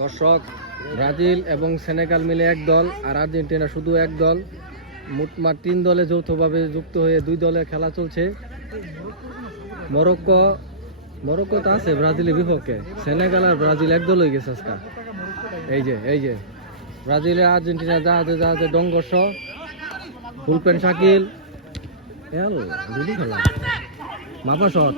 দর্শক, ব্রাজিল এবং সেনেগাল মিলে এক দল আর আর্জেন্টিনা শুধু এক দল। মোটমাট 3 দলে যৌথভাবে যুক্ত হয়ে 2 দলে খেলা চলছে। মরক্কো তো আছে ব্রাজিলের বিপক্ষে। সেনেগাল আর ব্রাজিল এক দল হয়ে গেছে আজকে। এই যে ব্রাজিলের আর্জেন্টিনা জাহাজে ডঙ্গস ফুলপেন শাকিল দুটি খেলা মাপা শট